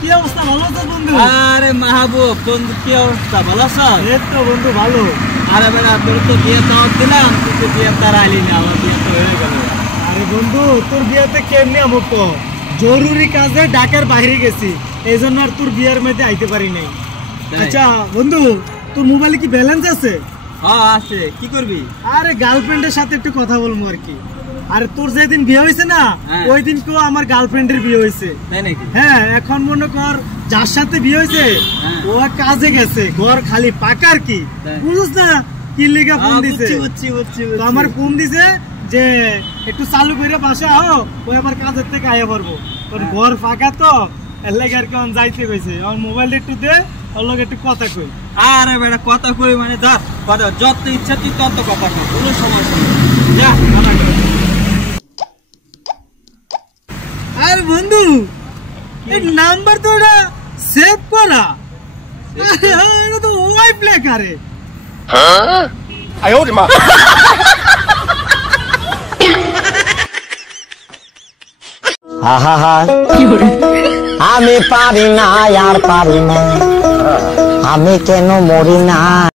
কি অবস্থা, ভালো আছো বন্ধু? আরে মাহবুব বন্ধু, কি অবস্থা, ভালো আছো? এই তো বন্ধু ভালো। আরে বেটা, তোর তো বিয়ে দাওয়াত দিলাম, তুই তো বিয়ে তার আইলি না, আমার বিয়ে তো হয়ে গেল। আরে বন্ধু, তোর বিয়েতে কেমনি আমক, জরুরি কাজে ঢাকার বাইরে গেছি, এই জন্য আর তোর বিয়ের মধ্যে আইতে পারি নাই। আচ্ছা বন্ধু, তোর মোবাইলে কি ব্যালেন্স আছে? হ্যাঁ আছে, কি করবি? আরে গার্লফ্রেন্ডের সাথে একটু কথা বলবো আর কি। আরে তোর যেদিন বিয়ে হয়েছে না, ওই দিন কেউ আমার গার্লফ্রেন্ডের বিয়ে হয়েছে। তাই নাকি? হ্যাঁ, এখন মনে কর যার সাথে বিয়ে হয়েছে ও কাজে গেছে, ঘর খালি পাকা আর কি, বুঝছ না? কি লিগা ফোন দিছে, তো আমার ফোন দিছে যে একটু চালু করে বাসা হও, ওই আবার কাজের থেকে আয়া পারবো, তোর ঘর ফাঁকা তো এর লাগে আর কেমন যাইতে কইছে। আমার মোবাইলটা একটু দে, ওর লগে একটু কথা কই। আরে বেটা, কথা কই মানে ধর কথা, যত ইচ্ছা তুই তত কথা কই, কোনো সমস্যা নেই। যা। আরে বন্ধু, এই নাম্বার তো ওটা সেভ করা, এটা তো ওয়াইফ লেখা রে। আমি পারি না আর পারি না, আমি কেন মরি না।